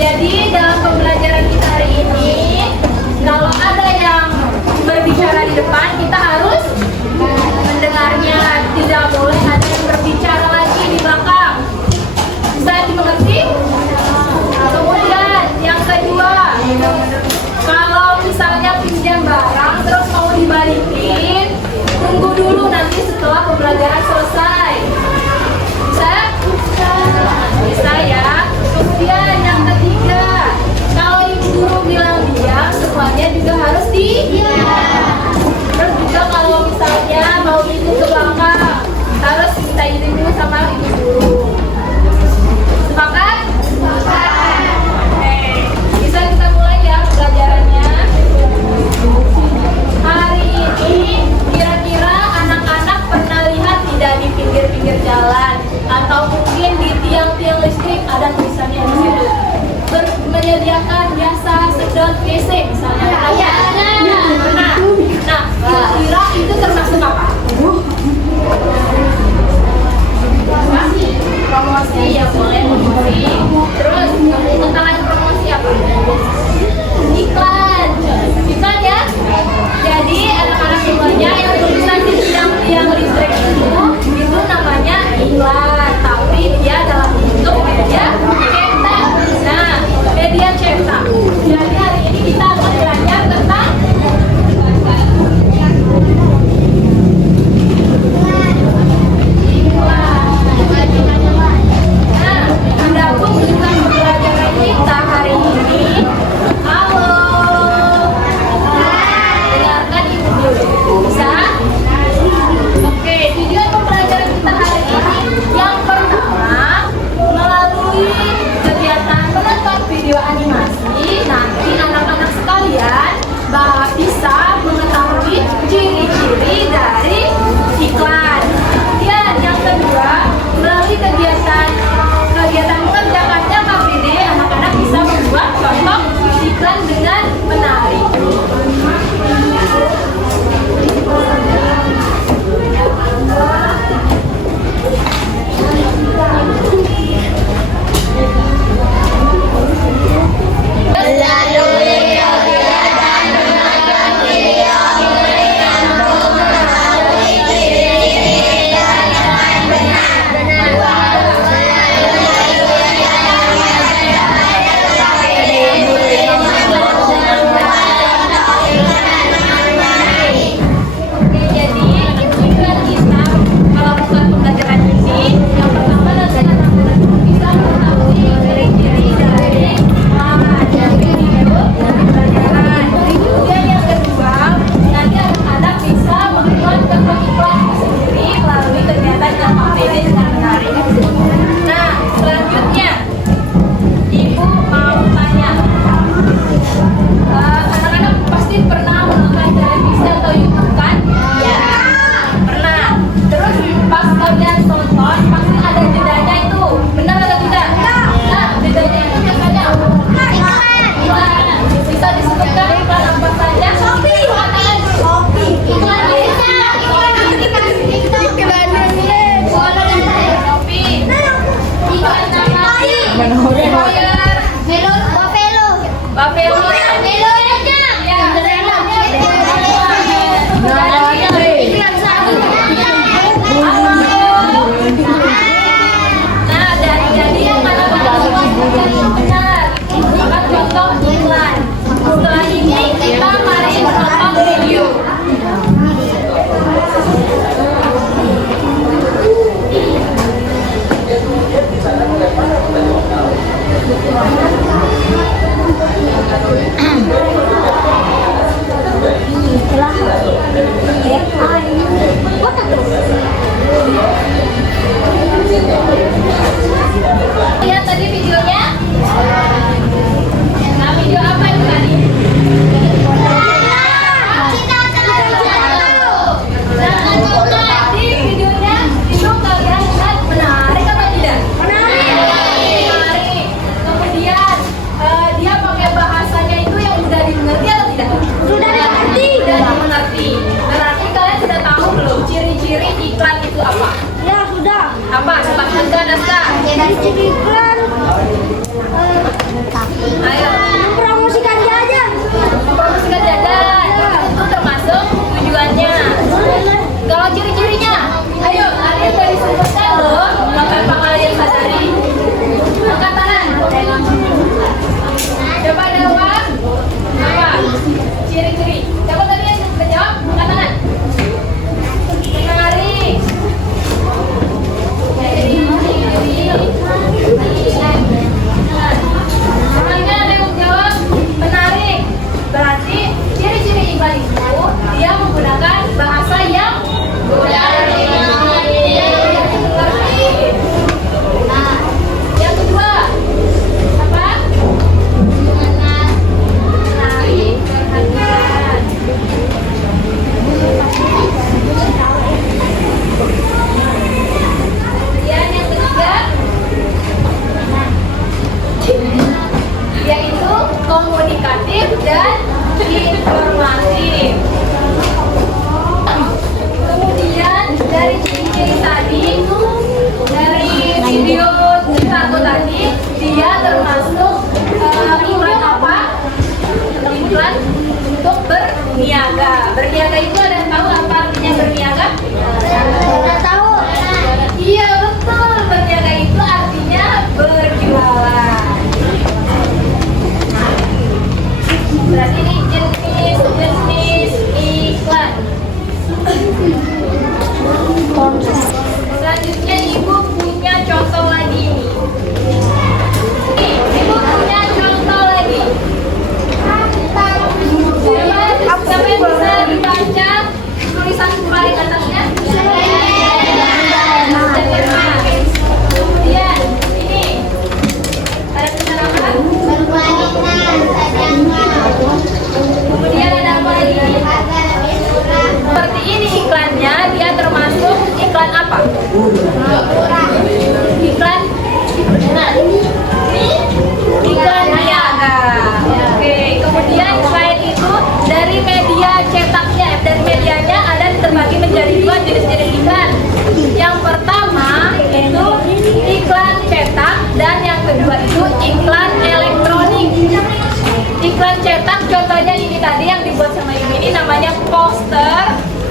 Jadi dalam pembelajaran kita hari ini, kalau ada yang berbicara di depan, kita harus mendengarnya. Tidak boleh ada yang berbicara lagi di belakang. Bisa dimengerti? Kemudian yang kedua, kalau misalnya pinjam barang terus mau dibalikin, tunggu dulu nanti setelah pembelajaran selesai. Bisa ya. Kemudian yang ketiga, kalau ibu guru bilang diam, semuanya juga harus diam. Terus juga kalau misalnya mau ikut ke belakang, harus minta izin dulu sama ibu guru. Sepakat? Sepakat. Oke, bisa kita mulai ya pembelajarannya. Hari ini kira-kira anak-anak pernah lihat tidak di pinggir-pinggir jalan atau mungkin di tiang-tiang listrik ada tulisannya di situ menyediakan jasa sedot WC misalnya. Pernah. Nah, kira-kira itu termasuk apa? Promosi ya, boleh promosi. Terus tentang ada promosi apa? Iklan ya. Jadi anak-anak semuanya yang tulisan di tiang-tiang listrik itu namanya iklan, tapi dia dalam bentuk media cetak. Nah, media cetak. Jadi hari ini kita akan belajar tentang bisa mengetahui ciri-ciri dari iklan. Kemudian yang kedua, melalui kegiatan mengerjakannya KPD, anak-anak bisa membuat contoh iklan dengan menarik. Lihat tadi videonya. Nah, video apa itu tadi? Di videonya itu kalian lihat menarik atau tidak? Menarik. Kemudian dia pakai bahasanya itu yang sudah dimengerti atau tidak? Sudah dimengerti. Sudah dimengerti. Berarti kalian sudah tahu belum ciri-ciri iklan itu apa? Ya sudah. Apa? Sebutkan Naskah. Ciri-ciri iklan Ayo. Promosikan jajan. Mempromosikan jajan. Itu termasuk tujuannya. Kalau ciri-cirinya, ayo ada yang dari disebutkan loh. Makan pangalian sadari. Angkat tangan. Coba ada apa? Apa? Ciri-ciri. Siapa tadi yang menjawab? Angkat tangan. Menarik. Semuanya ada yang jawab menarik. Berarti ciri-ciri iklan itu dia menggunakan bahasa yang menarik. Yang kedua apa? Menarik perhatian. Kemudian yang ketiga yaitu komunikatif dan informatif. Kemudian dari ciri-ciri tadi, dari video satu tadi, dia termasuk iklan apa? Iklan untuk berniaga. Berniaga itu ada yang tahu apa artinya berniaga? Tidak tahu. Iya betul, berniaga itu artinya berjualan. Berarti ini jenis iklan. Selanjutnya ibu punya contoh lagi nih. Ibu punya contoh lagi. Siapa yang bisa dibaca tulisan paling atasnya? Kemudian ini ada tulisan apa? Kemudian ada apa lagi? Seperti ini iklannya, dia termasuk iklan apa? Iklan iklan niaga. Oke, kemudian selain itu dari media cetaknya, dari medianya ada terbagi menjadi dua jenis-jenis iklan. Yang pertama itu iklan cetak dan yang kedua itu iklan elektronik. Iklan cetak contohnya ini tadi yang dibuat sama ibu ini namanya poster.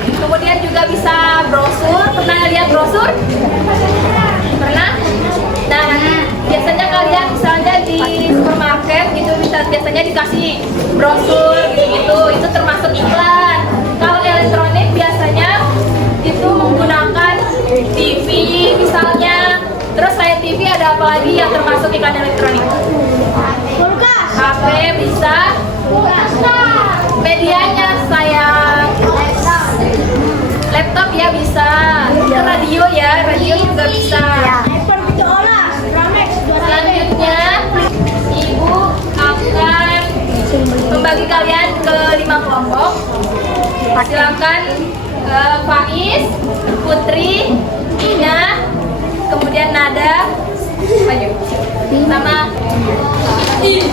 Kemudian juga bisa brosur. Pernah lihat brosur? Pernah? Nah, biasanya kalian misalnya di supermarket gitu biasanya dikasih brosur gitu-gitu. Itu termasuk iklan. Kalau elektronik biasanya itu menggunakan TV misalnya. Terus selain TV ada apa lagi yang termasuk iklan elektronik? Kulkas. HP bisa. Medianya sayang. Laptop ya bisa. Radio ya, radio juga bisa. Handphone video olah. Ramex. Selanjutnya ibu akan membagi kalian ke 5 kelompok. Silakan Faiz, Putri, Ina, kemudian Nada, maju sama Putri.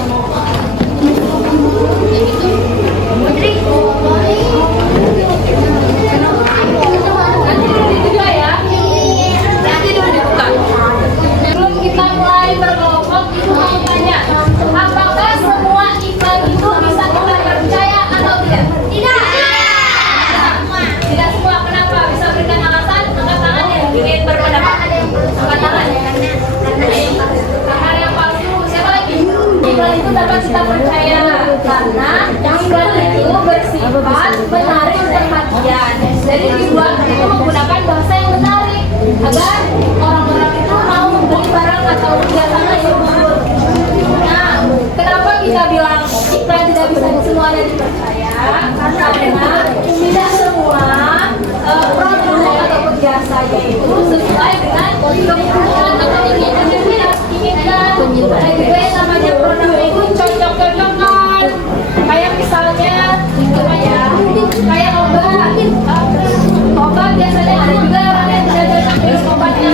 Nanti dulu dibuka ya. Nanti dulu dibuka. Sebelum kita mulai berkelompok, ibu mau tanya, apakah semua iklan itu bisa kita percaya atau tidak? Tidak. Tidak semua. Kenapa? Bisa berikan alasan? Angkat tangan yang ingin berpendapat. Angkat tangan. Hal yang palsu. Siapa lagi? Iklan itu dapat kita percaya karena iklan itu bersifat menarik perhatian. Jadi dibuat itu menggunakan bahasa yang menarik agar orang-orang itu mau membeli barang atau jasa itu. Nah, kenapa kita bilang iklan tidak bisa semuanya dipercaya? Karena tidak semua produk atau jasanya itu sesuai dengan kebutuhan atau keinginan yang kita inginkan. Ada juga yang namanya produk itu cocok-cocokan. Kayak misalnya apa ya? Kayak obat biasanya ada juga orang yang tidak cocok dengan obatnya.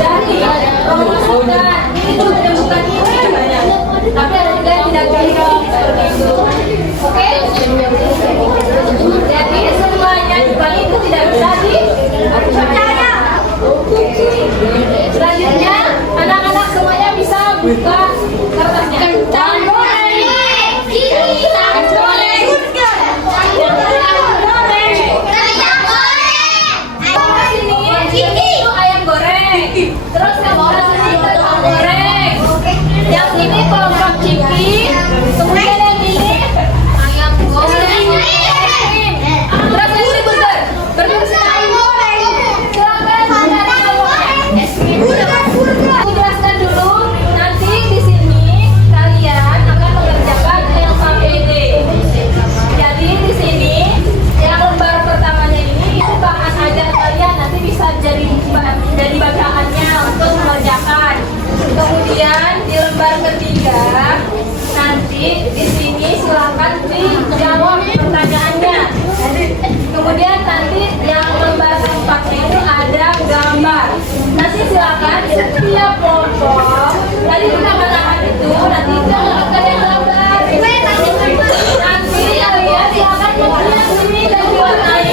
Jadi promosikan ini tuh menyembuhkan ini banyak. Tapi ada juga yang tidak cocok seperti itu. Oke? Jadi semuanya iklan itu tidak bisa dipercaya. lembar ketiga, nanti di sini silakan dijawab pertanyaannya. Kemudian nanti yang lembar keempatnya itu ada gambar. Nanti silakan setiap kelompok tadi kita katakan itu nanti kita akan yang gambar. Nanti kalian silakan membuat sini dan diwarnai.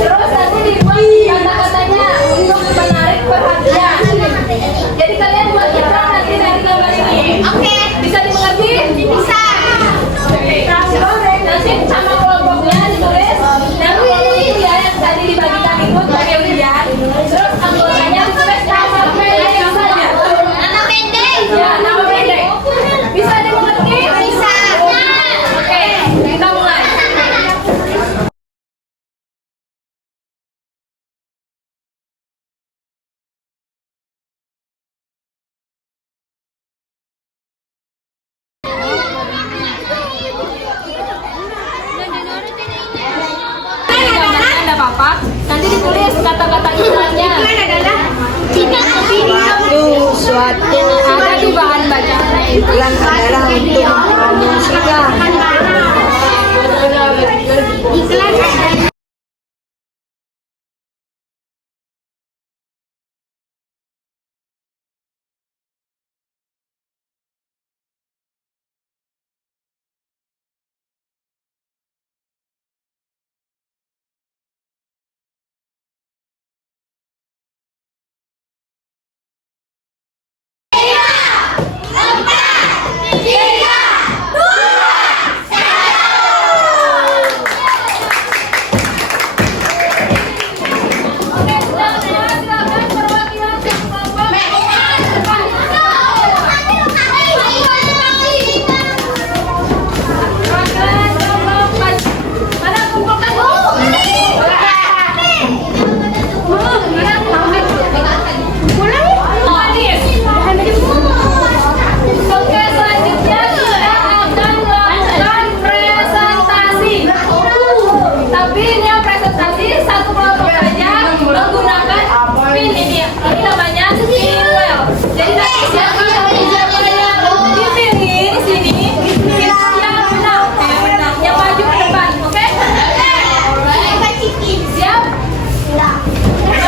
Terus nanti dibuat kata-katanya untuk menarik perhatian. Jadi kalian buat kita nanti dari gambar ini. Oke. Bisa dimengerti? Bisa. Oke. Nanti sama kelompoknya ditulis. Nanti dia yang tadi dibagikan ikut pakai ujian. Terus anggotanya ditulis nama pendek saja. Nama pendek. Ya, nama pendek. Bisa dimengerti? Bisa. Oke, kita mulai. Ada apa-apa? Nanti ditulis kata-kata iklannya. Suatu Ada di bahan bacaan. iklan adalah untuk mempromosikan Oke, silakan perwakilan kelompok. Perwakilan kelompok. Mana kumpulkan? Oke, selanjutnya kita akan melakukan presentasi. Tapi ini yang presentasi satu kelompok saja menggunakan pin ini. Ini namanya pinwheel. Jadi nanti siapa yang dipilih di sini, yang menang, yang maju ke depan. Oke? Siap?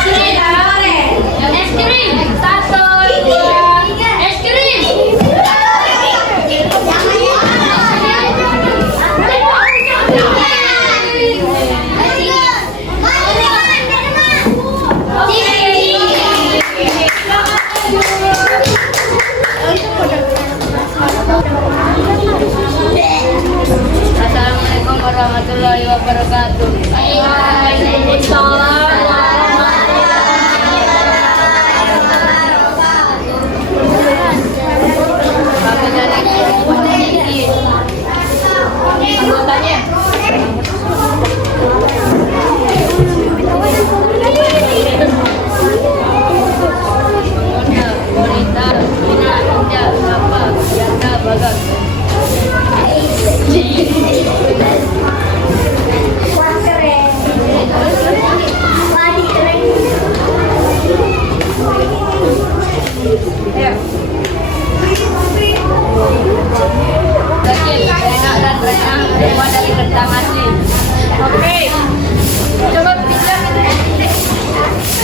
Sini ya. Es krim. 1, 2, es krim. Assalamualaikum warahmatullahi wabarakatuh. Waalaikumsalam. Kami dari kelompok ini. Anggotanya. Bunda, Bonita, Ina, Inja, Bapak, Yanda, Bagas. Ya. Daging, enak dan renyah, semua dari kentang asli. Oke. Coba pinjam itu.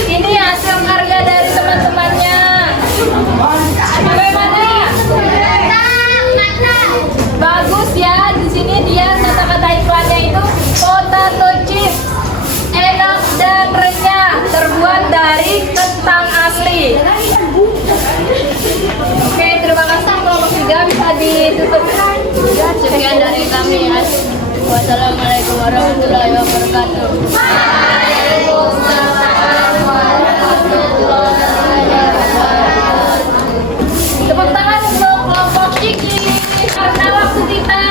Ini hasil karya dari teman-temannya. Bagaimana? Bagus ya. Di sini dia kata-kata iklannya itu potato chips. Enak dan renyah, terbuat dari kentang asli. Oke, terima kasih. Kelompok 3 bisa ditutup. Sekian dari kami. Wassalamualaikum warahmatullahi wabarakatuh. Tepuk tangan untuk kelompok Ciki. Karena waktu kita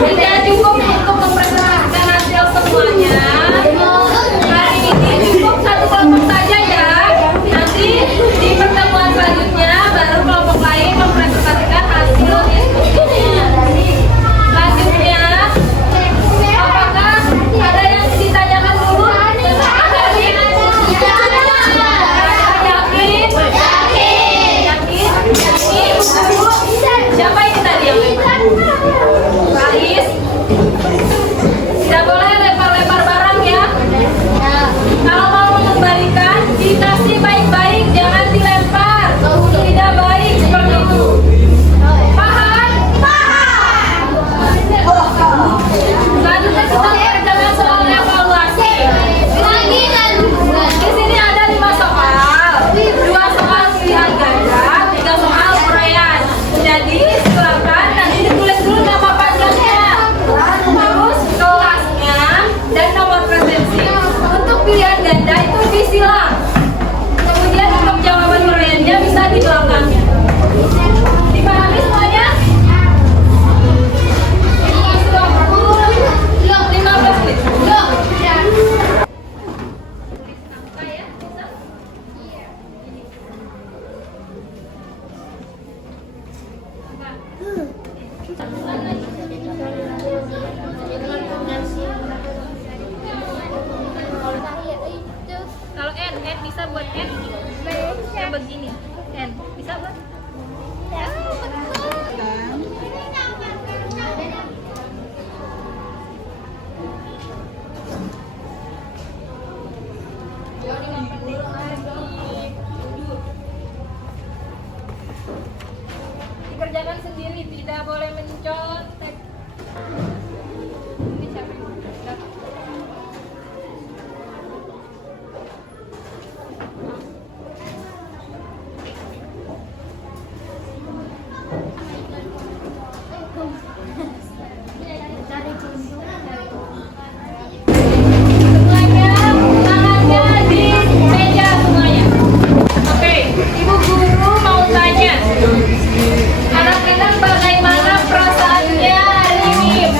tidak cukup untuk mempresentasikan hasil semuanya, hari ini cukup satu kelompok saja ya. Nanti di pertemuan selanjutnya baru kelompok lain mempresentasikan hasil diskusinya. Selanjutnya, apakah ada yang ditanyakan dulu? begini. Kan, bisa Bang? Ya, betul. Dikerjakan sendiri, tidak boleh mencontek. Ini siapa yang mencontek? Semuanya tangannya di meja semuanya. Oke, Ibu Guru mau tanya, anak-anak bagaimana perasaannya hari ini?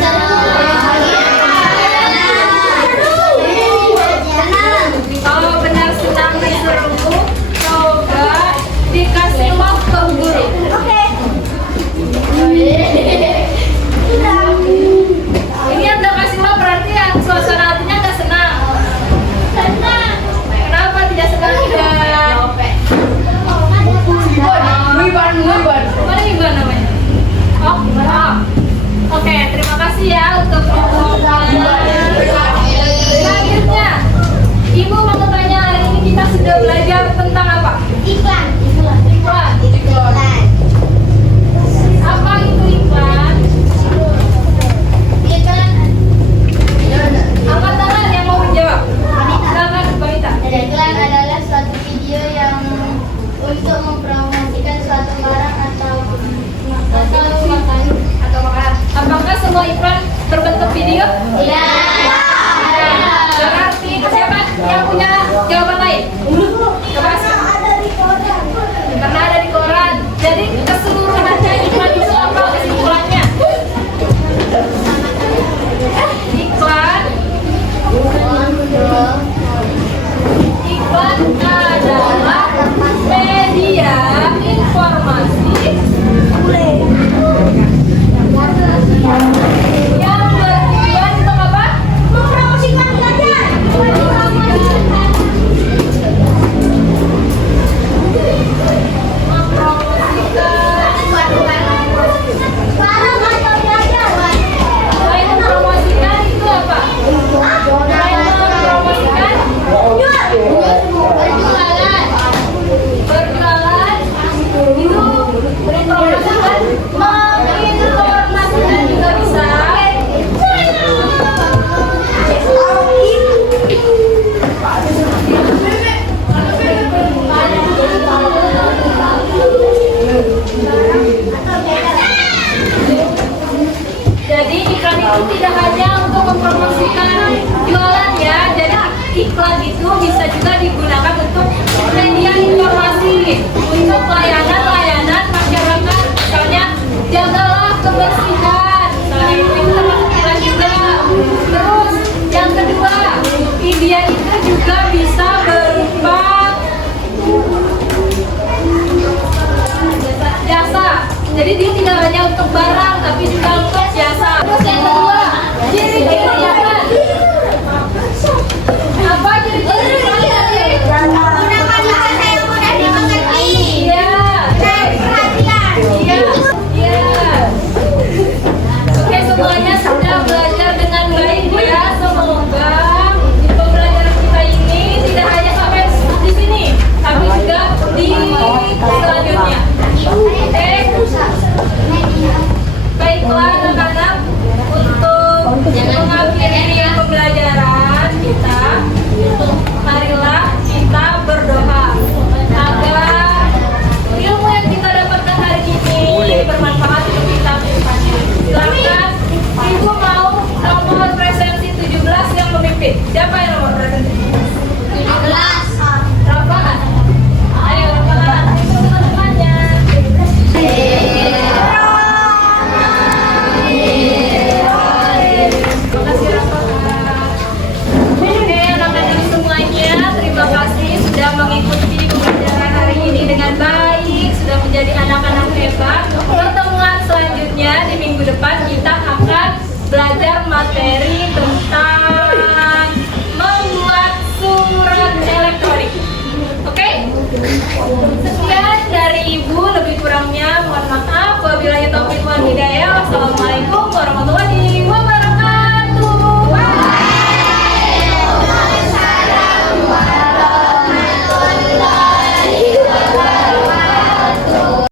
Kalau benar senang disuruh, coba dikasih love ke guru. Ini yang udah kasih love berarti yang suasana hatinya nggak senang. Kenapa tidak senang? Mana Iban namanya? Oh, maaf. Oke, terima kasih ya untuk ngobrolnya. Selanjutnya, Ibu mau tanya hari ini kita sudah belajar tentang apa? Iklan. Apa itu iklan? Angkat tangan yang mau menjawab. Silakan Balita. Iklan adalah suatu video yang untuk mempromosikan suatu barang atau makanan. Apakah semua iklan berbentuk video? Iya. Berarti siapa yang punya jawaban lain? Coba. Karena ada di koran. Jadi keseluruhannya iklan itu apa kesimpulannya? Iklan adalah media informasi yang bertujuan untuk apa? Mempromosikan belajar. Selain mempromosikan itu apa? Selain mempromosikan berjualan itu mempromosikan, menginformasikan juga bisa. Jadi iklan itu tidak hanya untuk mempromosikan jualan ya. Jadi iklan itu bisa juga digunakan untuk media informasi, untuk layanan masyarakat. Misalnya jagalah kebersihan. Nah, itu termasuk iklan juga. Terus yang kedua, media itu juga bisa berupa jasa. Jadi dia tidak hanya untuk barang tapi juga untuk jasa. Terus yang kedua, ciri-ciri iklan. Apa ciri-ciri iklan? Iya. Oke, semuanya sudah belajar dengan baik ya. Semoga pembelajaran kita ini tidak hanya sampai di sini, tapi juga di selanjutnya. Oke. Baiklah anak-anak, untuk mengakhiri pembelajaran kita, marilah kita berdoa agar ilmu yang kita dapatkan hari ini bermanfaat untuk kita ke depannya. Silakan, Ibu mau nomor presensi 17 yang memimpin. Siapa yang nomor presensi? 17. Rafa. Ayo Rafa, itu teman-temannya. Terima kasih Rafa. Oke anak-anak semuanya, terima kasih sudah mengikuti pembelajaran hari ini dengan baik, sudah menjadi anak-anak hebat. Pertemuan selanjutnya di minggu depan kita akan belajar materi